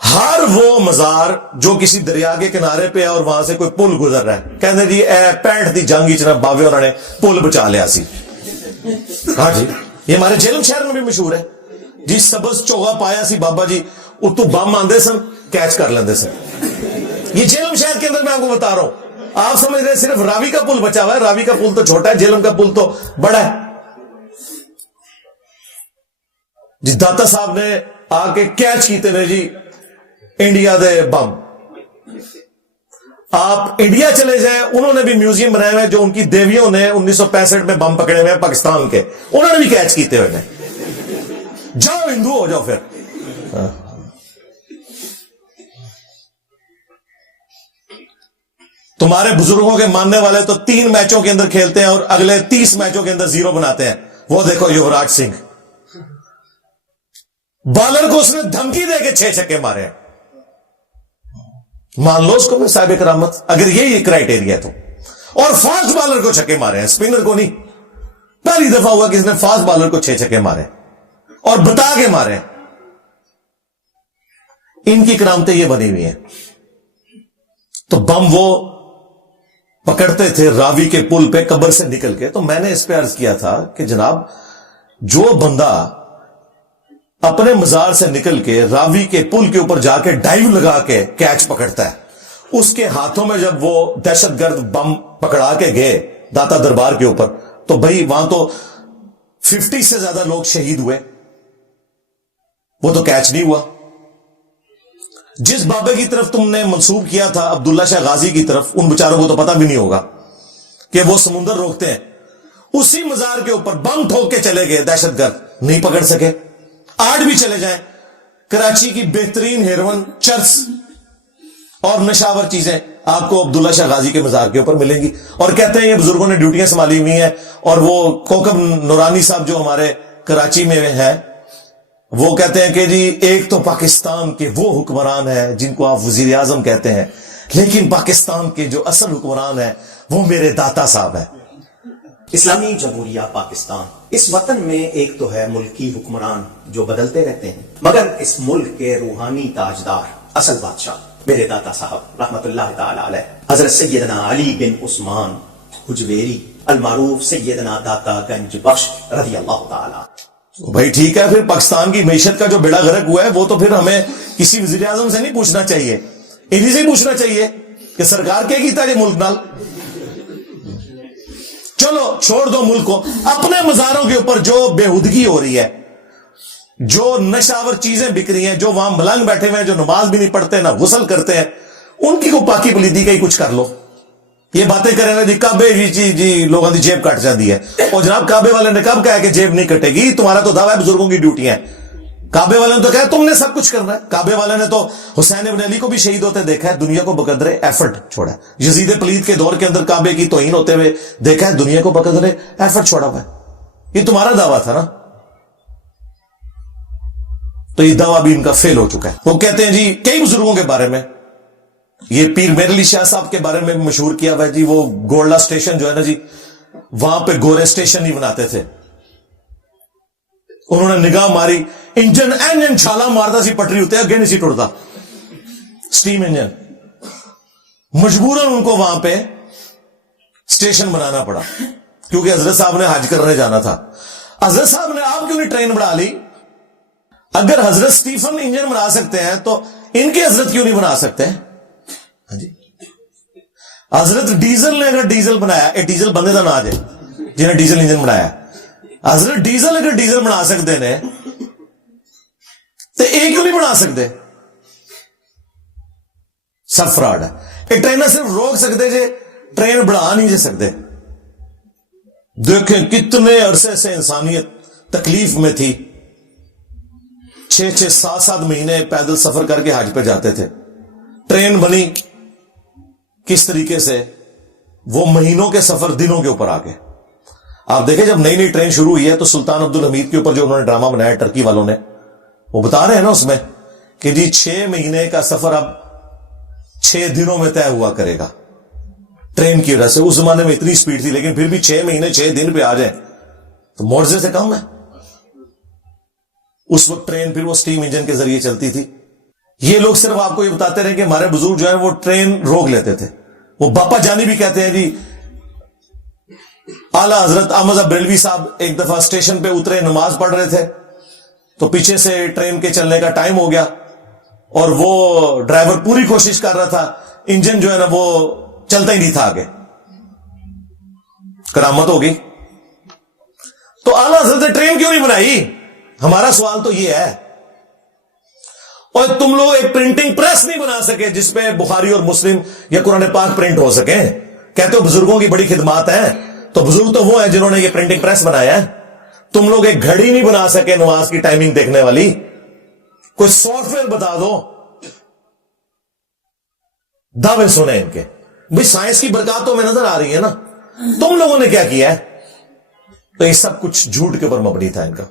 ہر وہ مزار جو کسی دریا کے کنارے پہ ہے اور وہاں سے کوئی پل گزر رہا ہے، کہنے جی اے 65 دی جنگ چ باوے انہوں نے پل بچا لیا سی. ہاں جی، یہ ہمارے جیلم شہر میں بھی مشہور ہے جی. سبز چوغا پایا سی بابا جی، اتو بم آندے سن، کیچ کر لیندے سن. یہ جیلم شہر کے اندر میں آپ کو بتا رہا ہوں. آپ سمجھ رہے صرف راوی کا پل بچا ہوا ہے؟ راوی کا پل تو چھوٹا ہے، جیلم کا پل تو بڑا ہے جی. داتا صاحب نے آ کے کیچ کیتے نے جی انڈیا دے بم. آپ انڈیا چلے جائیں، انہوں نے بھی میوزیم بنائے ہوئے جو ان کی دیویوں نے 1965 میں بم پکڑے ہوئے ہیں پاکستان کے، انہوں نے بھی کیچ کیتے ہوئے ہیں. جاؤ ہندو ہو جاؤ پھر. تمہارے بزرگوں کے ماننے والے تو 3 میچوں کے اندر کھیلتے ہیں اور اگلے 30 میچوں کے اندر 0 بناتے ہیں. وہ دیکھو یوراج سنگھ، بالر کو اس نے دھمکی دے کے 6 چھکے مارے ہیں. مان لو اس کو میں صاحب کرامت، اگر یہ کرائٹیریا ہے تو. اور فاسٹ بالر کو چھکے مارے ہیں، اسپنر کو نہیں. پہلی دفعہ ہوا کہ اس نے فاسٹ بالر کو 6 چھکے مارے اور بتا کے مارے ہیں. ان کی کرامتیں یہ بنی ہوئی ہیں. تو بم وہ پکڑتے تھے راوی کے پل پہ قبر سے نکل کے. تو میں نے اس پہ عرض کیا تھا کہ جناب، جو بندہ اپنے مزار سے نکل کے راوی کے پل کے اوپر جا کے ڈائیو لگا کے کیچ پکڑتا ہے، اس کے ہاتھوں میں جب وہ دہشت گرد بم پکڑا کے گئے داتا دربار کے اوپر، تو بھائی وہاں تو 50 سے زیادہ لوگ شہید ہوئے، وہ تو کیچ نہیں ہوا. جس بابے کی طرف تم نے منسوب کیا تھا عبداللہ شاہ غازی کی طرف، ان بیچاروں کو تو پتہ بھی نہیں ہوگا کہ وہ سمندر روکتے ہیں. اسی مزار کے اوپر بم ٹھوک کے چلے گئے دہشت گرد، نہیں پکڑ سکے. آج بھی چلے جائیں، کراچی کی بہترین ہیروئن، چرس اور نشاور چیزیں آپ کو عبداللہ شاہ غازی کے مزار کے اوپر ملیں گی. اور کہتے ہیں یہ بزرگوں نے ڈیوٹیاں سنبھالی ہوئی ہیں. اور وہ کوکب نورانی صاحب جو ہمارے کراچی میں ہیں، وہ کہتے ہیں کہ جی ایک تو پاکستان کے وہ حکمران ہیں جن کو آپ وزیر اعظم کہتے ہیں، لیکن پاکستان کے جو اصل حکمران ہیں وہ میرے داتا صاحب ہیں. اسلامی جمہوریہ پاکستان، اس وطن میں ایک تو ہے ملکی حکمران جو بدلتے رہتے ہیں، مگر اس ملک کے روحانی تاجدار، اصل بادشاہ میرے داتا صاحب رحمت اللہ تعالی علیہ، حضرت سیدنا علی بن عثمان حجویری المعروف سیدنا داتا گنج بخش رضی اللہ تعالی. بھائی ٹھیک ہے، پھر پاکستان کی معیشت کا جو بیڑا غرق ہوا ہے وہ تو پھر ہمیں کسی وزیر اعظم سے نہیں پوچھنا چاہیے، انہی سے پوچھنا چاہیے کہ سرکار کیا کیتا ہے ملک نال. چلو چھوڑ دو ملک کو. اپنے مزاروں کے اوپر جو بےہودگی ہو رہی ہے، جو نشاور چیزیں بک رہی ہیں، جو وہاں ملنگ بیٹھے ہوئے ہیں، جو نماز بھی نہیں پڑھتے نہ غسل کرتے ہیں، ان کی کو پاکی پلیدی کا ہی کچھ کر لو. یہ باتیں کریں گے جی کعبے جی لوگوں کی جیب کٹ جاتی ہے. اور جناب کعبے والے نے کب کہا کہ جیب نہیں کٹے گی؟ تمہارا تو دعویٰ ہے بزرگوں کی ڈیوٹی ہے. کعبے والے نے تو کہا تم نے سب کچھ کرنا ہے. کعبے والے نے تو حسین ابن علی کو بھی شہید ہوتے دیکھا ہے، دنیا کو بقدر ایفرٹ چھوڑا ہے. یزید پلید کے دور کے اندر کعبے کی توہین ہوتے ہوئے دیکھا ہے، دنیا کو بقدر ایفرٹ چھوڑا ہوا ہے. یہ تمہارا دعویٰ تھا نا، تو یہ دعویٰ بھی ان کا فیل ہو چکا ہے. وہ کہتے ہیں جی کئی بزرگوں کے بارے میں، یہ پیر میر علی شاہ صاحب کے بارے میں مشہور کیا ہوا ہے جی، وہ گولڈا اسٹیشن جو ہے نا جی، وہاں پہ گورے اسٹیشن نہیں بناتے تھے. انہوں نے نگاہ ماری، انجن چھالا مارتا سی پٹری ہوتے اگے نہیں سی ٹوٹتا، سٹیم انجن. مجبوراً ان کو وہاں پہ اسٹیشن بنانا پڑا کیونکہ حضرت صاحب نے حج کرنے جانا تھا. حضرت صاحب نے آپ کیوں نہیں ٹرین بنا لی؟ اگر حضرت سٹیفن انجن بنا سکتے ہیں تو ان کے حضرت کیوں نہیں بنا سکتے؟ ہاں جی، حضرت ڈیزل نے اگر ڈیزل بنایا، اے ڈیزل بندے کا نام ہے جنہیں ڈیزل انجن بنایا، حضرت ڈیزل اگر ڈیزل بنا سکتے ہیں تو ایک کیوں نہیں بنا سکتے؟ سب فراڈ ہے. یہ ٹرین صرف روک سکتے جے، ٹرین بڑھا نہیں جے سکتے. دیکھیں کتنے عرصے سے انسانیت تکلیف میں تھی، 6 7 مہینے پیدل سفر کر کے حج پہ جاتے تھے. ٹرین بنی کس طریقے سے؟ وہ مہینوں کے سفر دنوں کے اوپر آ گئے. آپ دیکھیں جب نئی نئی ٹرین شروع ہوئی ہے تو سلطان عبد الحمید کے اوپر جو انہوں نے ڈرامہ بنایا ٹرکی والوں نے، وہ بتا رہے ہیں نا اس میں کہ جی 6 مہینے کا سفر اب 6 دنوں میں طے ہوا کرے گا ٹرین کی وجہ سے. اس زمانے میں اتنی سپیڈ تھی، لیکن پھر بھی 6 مہینے 6 دن پہ آ جائیں تو معجزے سے کم ہے. اس وقت ٹرین پھر وہ سٹیم انجن کے ذریعے چلتی تھی. یہ لوگ صرف آپ کو یہ بتاتے رہے کہ ہمارے بزرگ جو ہیں وہ ٹرین روک لیتے تھے. وہ باپا جانی بھی کہتے ہیں جی اعلی حضرت احمد بریلوی صاحب ایک دفعہ اسٹیشن پہ اترے, نماز پڑھ رہے تھے, تو پیچھے سے ٹرین کے چلنے کا ٹائم ہو گیا اور وہ ڈرائیور پوری کوشش کر رہا تھا, انجن جو ہے نا وہ چلتا ہی نہیں تھا آگے. کرامت ہوگی. تو اعلی حضرت نے ٹرین کیوں نہیں بنائی؟ ہمارا سوال تو یہ ہے. اور تم لوگ ایک پرنٹنگ پریس نہیں بنا سکے جس پہ بخاری اور مسلم یا قرآن پاک پرنٹ ہو سکیں. کہتے ہو بزرگوں کی بڑی خدمات ہیں, تو بزرگ تو وہ ہیں جنہوں نے یہ پرنٹنگ پریس بنایا ہے. تم لوگ ایک گھڑی نہیں بنا سکے نماز کی ٹائمنگ دیکھنے والی. کوئی سافٹ ویئر بتا دو. دعوے سنے ان کے. بھئی سائنس کی برکات تو ہمیں نظر آ رہی ہے نا, تم لوگوں نے کیا کیا ہے؟ تو یہ سب کچھ جھوٹ کے اوپر مبنی تھا ان کا.